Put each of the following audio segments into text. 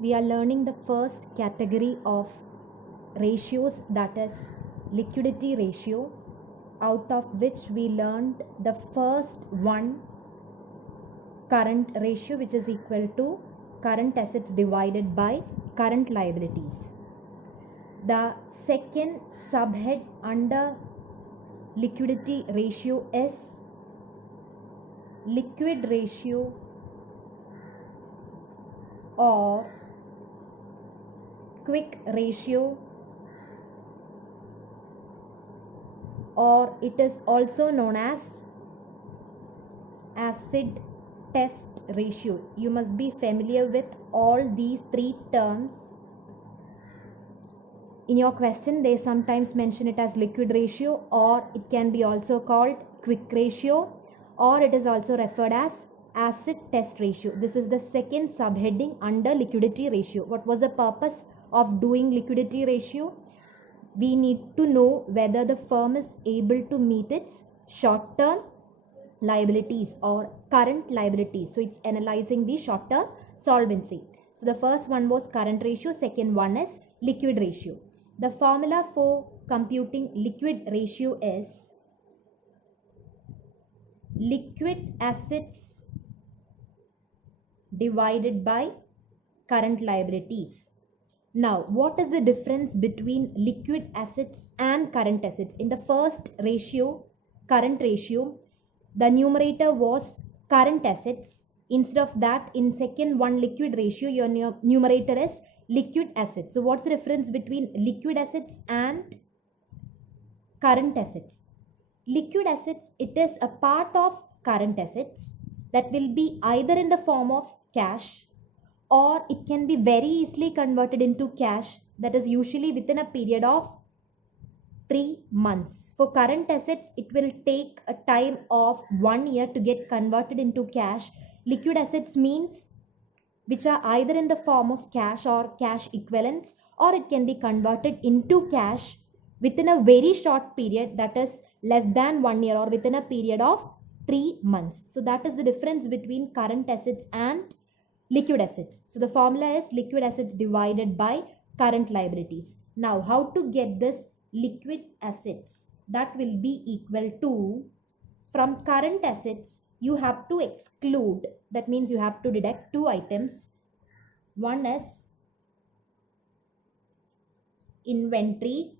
we are learning the first category of ratios, that is liquidity ratio, out of which we learned the first one, current ratio, which is equal to current assets divided by current liabilities. The second subhead under liquidity ratio is liquid ratio or quick ratio, or it is also known as acid test ratio. You must be familiar with all these three terms. In your question, they sometimes mention it as liquid ratio, or it can be also called quick ratio, or it is also referred as acid test ratio. This is the second subheading under liquidity ratio. What was the purpose of doing liquidity ratio? We need to know whether the firm is able to meet its short-term liabilities or current liabilities. So it's analyzing the short-term solvency. So the first one was current ratio, second one is liquid ratio. The formula for computing liquid ratio is liquid assets divided by current liabilities. Now, what is the difference between liquid assets and current assets? In the first ratio, current ratio, the numerator was current assets. Instead of that, in second one, liquid ratio, your numerator is liquid assets. So what's the difference between liquid assets and current assets? Liquid assets, it is a part of current assets that will be either in the form of cash, or it can be very easily converted into cash, that is usually within a period of 3 months. For current assets, it will take a time of 1 year to get converted into cash. Liquid assets means which are either in the form of cash or cash equivalents, or it can be converted into cash within a very short period, that is less than 1 year, or within a period of 3 months. So that is the difference between current assets and liquid assets. So the formula is liquid assets divided by current liabilities. Now, how to get this liquid assets? That will be equal to, from current assets, you have to exclude, that means you have to deduct two items. One is inventory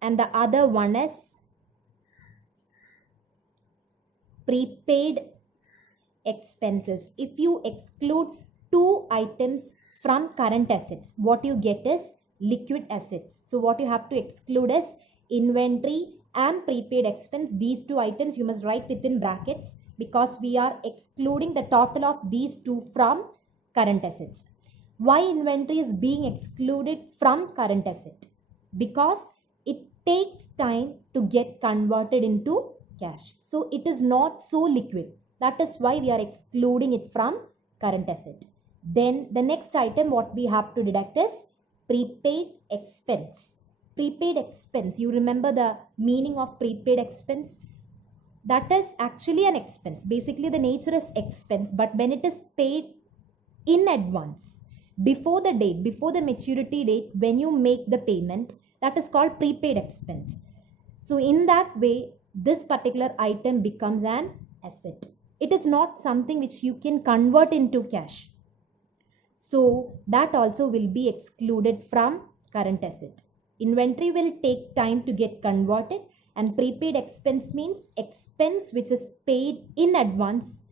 and the other one is prepaid expenses. If you exclude two items from current assets, what you get is liquid assets. So what you have to exclude is inventory and prepaid expense. These two items you must write within brackets, because we are excluding the total of these two from current assets. Why inventory is being excluded from current asset? Because it takes time to get converted into cash. So it is not so liquid. That is why we are excluding it from current asset. Then the next item what we have to deduct is prepaid expense. Prepaid expense, you remember the meaning of prepaid expense? That is actually an expense. Basically the nature is expense, but when it is paid in advance, before the date, before the maturity date, when you make the payment, that is called prepaid expense. So in that way, this particular item becomes an asset. It is not something which you can convert into cash. So that also will be excluded from current asset. Inventory will take time to get converted, and prepaid expense means expense which is paid in advance.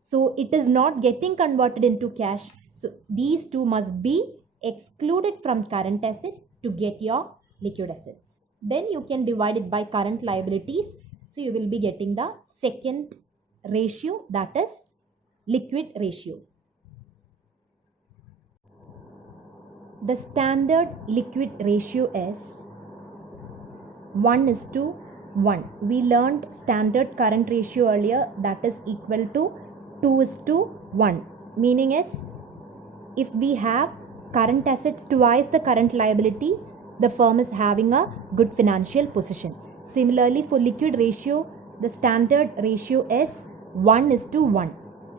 So it is not getting converted into cash. So these two must be excluded from current asset to get your liquid assets. Then you can divide it by current liabilities. So you will be getting the second ratio, that is liquid ratio. The standard liquid ratio is 1:1. We learned standard current ratio earlier, that is equal to 2:1. Meaning is, if we have current assets twice the current liabilities, the firm is having a good financial position. Similarly, for liquid ratio, the standard ratio is 1:1.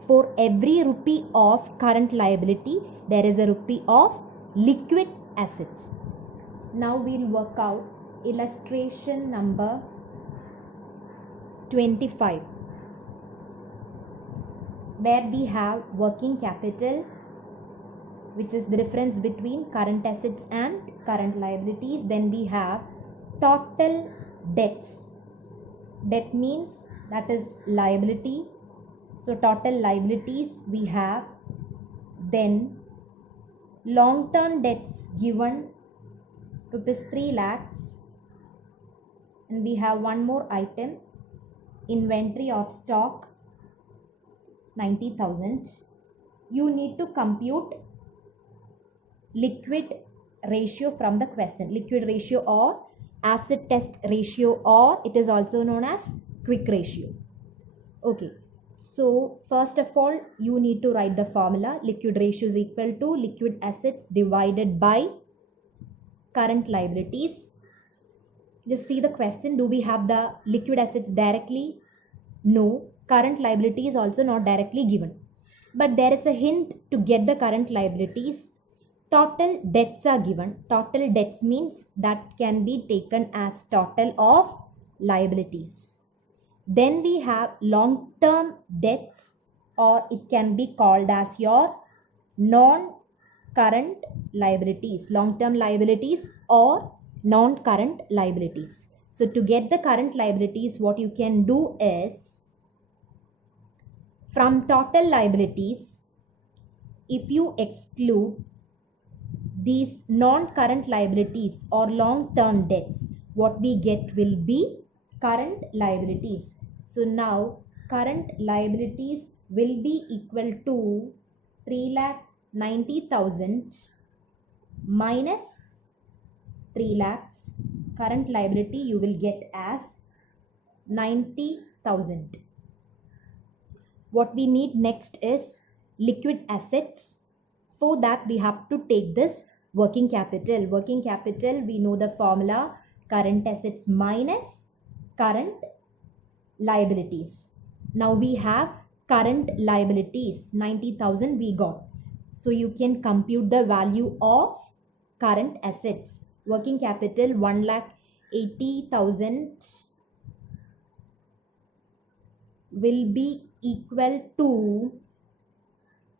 for every rupee of current liability, there is a rupee of liquid assets. Now we'll work out illustration number 25, where we have working capital, which is the difference between current assets and current liabilities. Then we have total debts. Debt means that is liability. So total liabilities we have. Then long-term debts given rupees 3 lakhs. And we have one more item, inventory of stock 90,000. You need to compute liquid ratio from the question. Liquid ratio or acid test ratio, or it is also known as quick ratio. Okay, so first of all you need to write the formula. Liquid ratio is equal to liquid assets divided by current liabilities. Just see the question. Do we have the liquid assets directly? No. Current liability is also not directly given, but there is a hint to get the current liabilities. Total debts are given. Total debts means that can be taken as total of liabilities. Then we have long-term debts, or it can be called as your non-current liabilities. Long-term liabilities or non-current liabilities. So to get the current liabilities, what you can do is, from total liabilities, if you exclude these non-current liabilities or long-term debts, what we get will be current liabilities. So now current liabilities will be equal to 3,90,000 minus 3 lakhs. Current liability you will get as 90,000. What we need next is liquid assets. For that we have to take this working capital. Working capital, we know the formula, current assets minus current liabilities. Now we have current liabilities 90,000 we got. So you can compute the value of current assets. Working capital 1,80,000 will be equal to,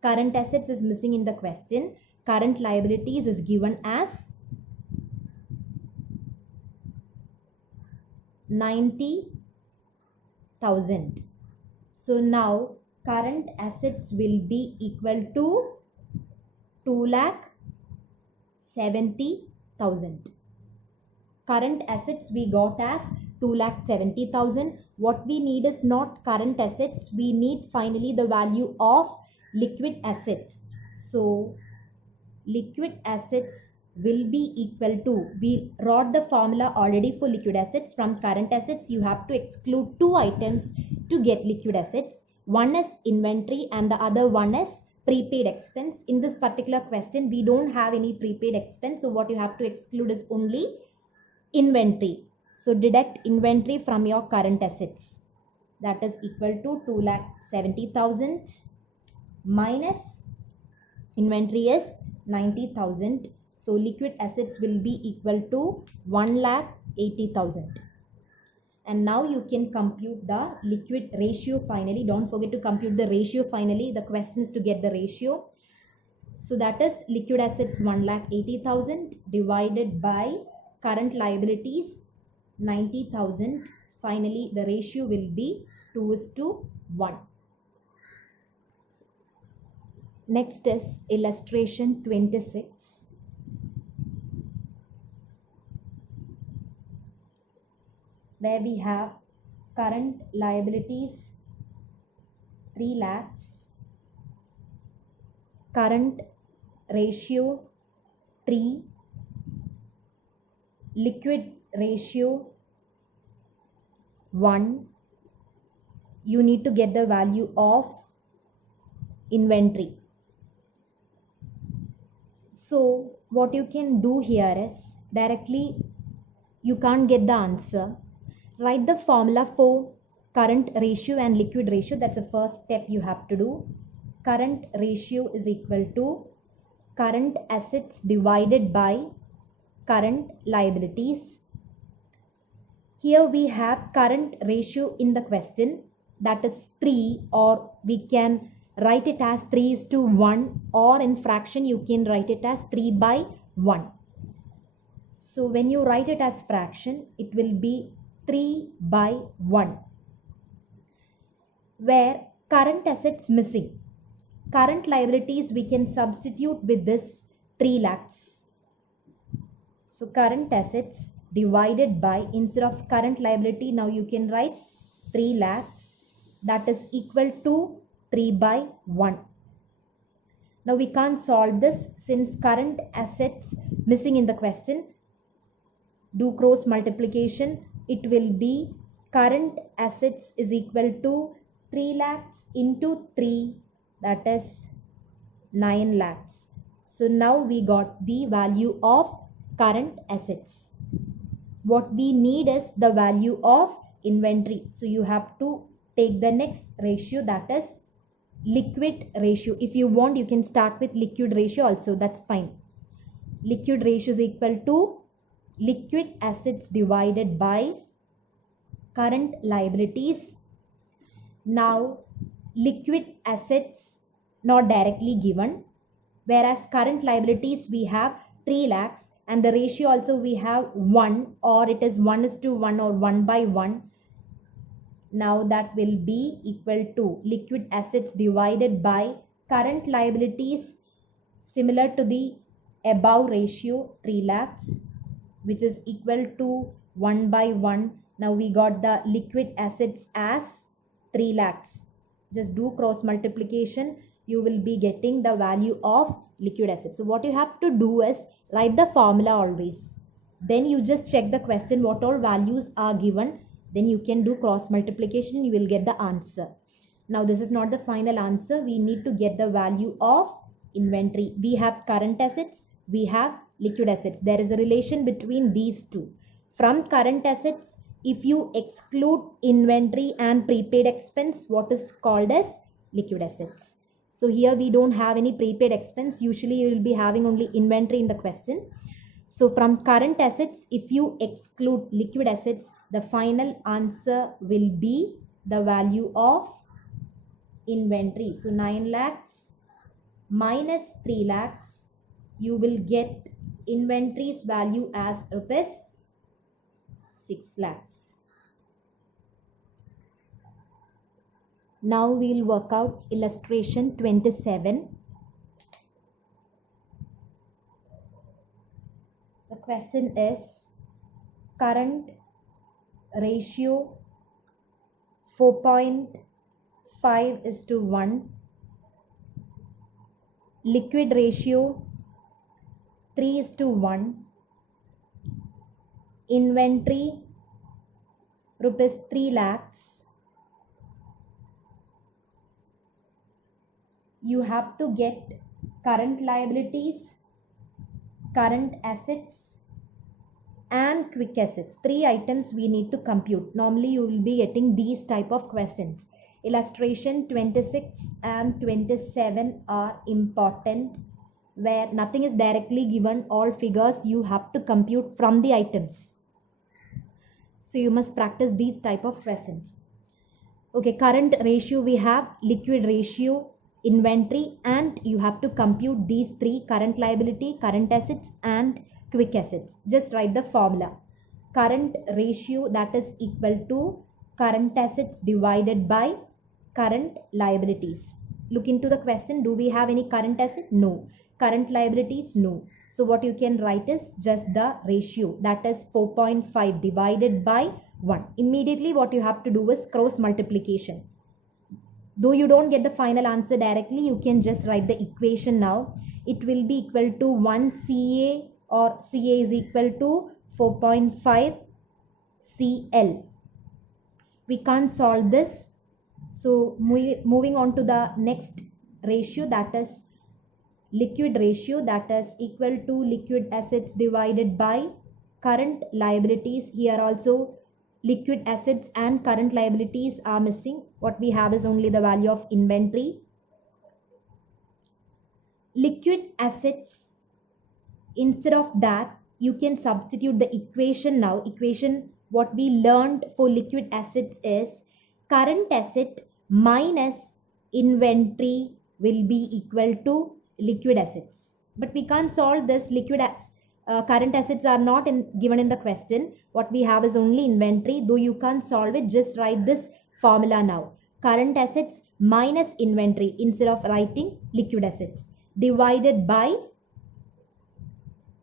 current assets is missing in the question, current liabilities is given as 90,000. So now current assets will be equal to 2,70,000. Current assets we got as 2,70,000. What we need is not current assets, we need finally the value of liquid assets. So liquid assets will be equal to, we wrote the formula already for liquid assets. From current assets you have to exclude two items to get liquid assets. One is inventory and the other one is prepaid expense. In this particular question we don't have any prepaid expense, so what you have to exclude is only inventory. So deduct inventory from your current assets. That is equal to 2,70,000 minus inventory is 90,000. So liquid assets will be equal to 1,80,000. And now you can compute the liquid ratio finally. Don't forget to compute the ratio finally. The question is to get the ratio. So that is liquid assets 1,80,000 divided by current liabilities 90,000. Finally the ratio will be 2:1. Next is illustration 26. Where we have current liabilities 3 lakhs, current ratio 3, liquid ratio 1. You need to get the value of inventory. So what you can do here is, directly you can't get the answer. Write the formula for current ratio and liquid ratio. That's the first step you have to do. Current ratio is equal to current assets divided by current liabilities. Here we have current ratio in the question, that is 3, or we can write it as 3:1, or in fraction you can write it as 3/1. So when you write it as fraction, it will be 3/1, where current assets missing. Current liabilities we can substitute with this 3 lakhs. So current assets divided by, instead of current liability, now you can write 3 lakhs, that is equal to 3/1. Now we can't solve this since current assets missing in the question. Do cross multiplication. It will be current assets is equal to 3 lakhs into 3, that is 9 lakhs. So now we got the value of current assets. What we need is the value of inventory. So you have to take the next ratio, that is liquid ratio. If you want, you can start with liquid ratio also, that's fine. Liquid ratio is equal to liquid assets divided by current liabilities. Now liquid assets not directly given, whereas current liabilities we have 3 lakhs, and the ratio also we have 1, or it is 1:1 or 1/1. Now that will be equal to liquid assets divided by current liabilities, similar to the above ratio 3 lakhs, which is equal to 1/1. Now we got the liquid assets as 3 lakhs. Just do cross multiplication. You will be getting the value of liquid assets. So what you have to do is write the formula always. Then you just check the question what all values are given. Then you can do cross multiplication. You will get the answer. Now this is not the final answer. We need to get the value of inventory. We have current assets. We have liquid assets. There is a relation between these two. From current assets, if you exclude inventory and prepaid expense, what is called as liquid assets. So here we don't have any prepaid expense. Usually you will be having only inventory in the question. So from current assets, if you exclude liquid assets, the final answer will be the value of inventory. So 9 lakhs minus 3 lakhs, you will get inventory's value as rupees 6 lakhs. Now we will work out illustration 27. The question is current ratio 4.5:1, liquid ratio 3:1, inventory rupees 3 lakhs. You have to get current liabilities, current assets and quick assets. 3 items we need to compute. Normally you will be getting these type of questions. Illustration 26 and 27 are important, where nothing is directly given. All figures you have to compute from the items. So you must practice these type of questions. Okay, current ratio we have, liquid ratio, inventory, and you have to compute these 3: current liability, current assets and quick assets. Just write the formula. Current ratio, that is equal to current assets divided by current liabilities. Look into the question. Do we have any current asset? No. Current liabilities? No. So what you can write is just the ratio, that is 4.5 divided by 1. Immediately what you have to do is cross multiplication. Though you don't get the final answer directly, you can just write the equation now. It will be equal to 1 CA, or CA is equal to 4.5 CL. We can't solve this. So moving on to the next ratio, that is liquid ratio, that is equal to liquid assets divided by current liabilities. Here also liquid assets and current liabilities are missing. What we have is only the value of inventory. Liquid assets, instead of that, you can substitute the equation now. Equation what we learned for liquid assets is current asset minus inventory will be equal to liquid assets. But we can't solve this. Current assets are not given in the question. What we have is only inventory. Though you can't solve it, just write this formula now. Current assets minus inventory instead of writing liquid assets divided by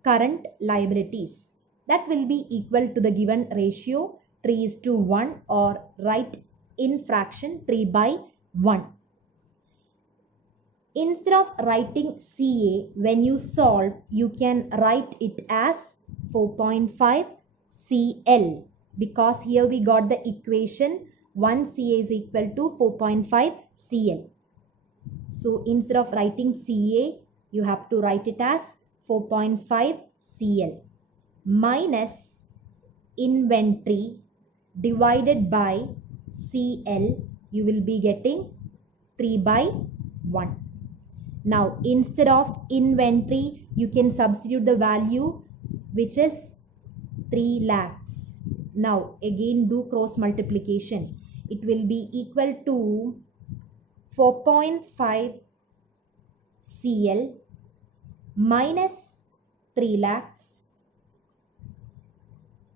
current liabilities. That will be equal to the given ratio 3:1, or write in fraction 3/1. Instead of writing CA, when you solve, you can write it as 4.5 CL, because here we got the equation 1 CA is equal to 4.5 CL. So instead of writing CA, you have to write it as 4.5 CL minus inventory divided by CL. You will be getting 3/1. Now instead of inventory, you can substitute the value, which is 3 lakhs. Now again do cross multiplication. It will be equal to 4.5 CL minus 3 lakhs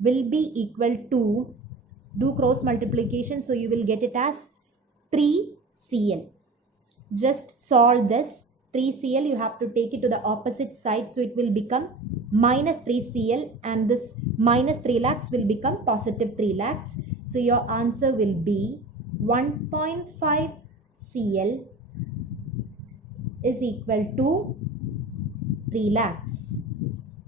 will be equal to, do cross multiplication, so you will get it as 3 CL. Just solve this. 3 CL, you have to take it to the opposite side, so it will become minus 3 CL, and this minus 3 lakhs will become positive 3 lakhs. So your answer will be 1.5 CL is equal to 3 lakhs.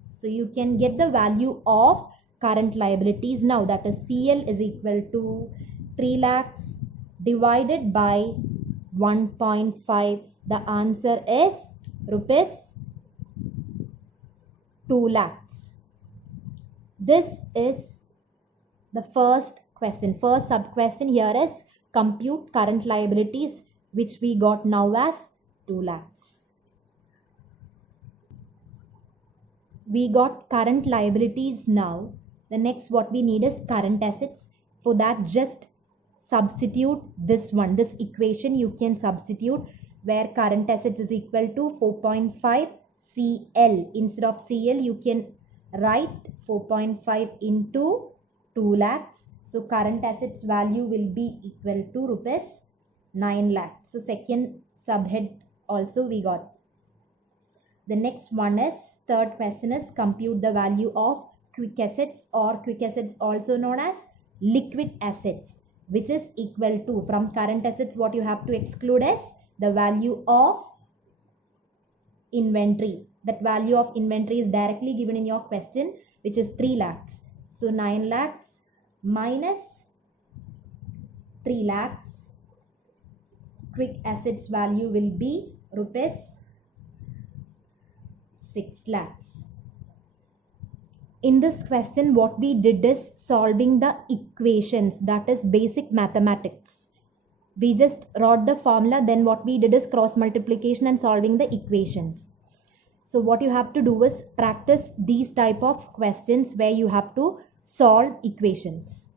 So you can get the value of current liabilities now, that is CL is equal to 3 lakhs divided by 1.5. The answer is rupees 2 lakhs. This is the first question. First sub question here is compute current liabilities, which we got now as 2 lakhs. We got current liabilities now. The next what we need is current assets. For that, just substitute this one. This equation you can substitute, where current assets is equal to 4.5 CL. Instead of CL, you can write 4.5 into 2 lakhs. So current assets value will be equal to rupees 9 lakhs. So second subhead also we got. The next one is, third question is compute the value of quick assets, or quick assets also known as liquid assets, which is equal to, from current assets what you have to exclude is the value of inventory. That value of inventory is directly given in your question, which is 3 lakhs. So 9 lakhs minus 3 lakhs, quick assets value will be rupees 6 lakhs. In this question, what we did is solving the equations, that is basic mathematics. We just wrote the formula, then what we did is cross multiplication and solving the equations. So what you have to do is practice these type of questions where you have to solve equations.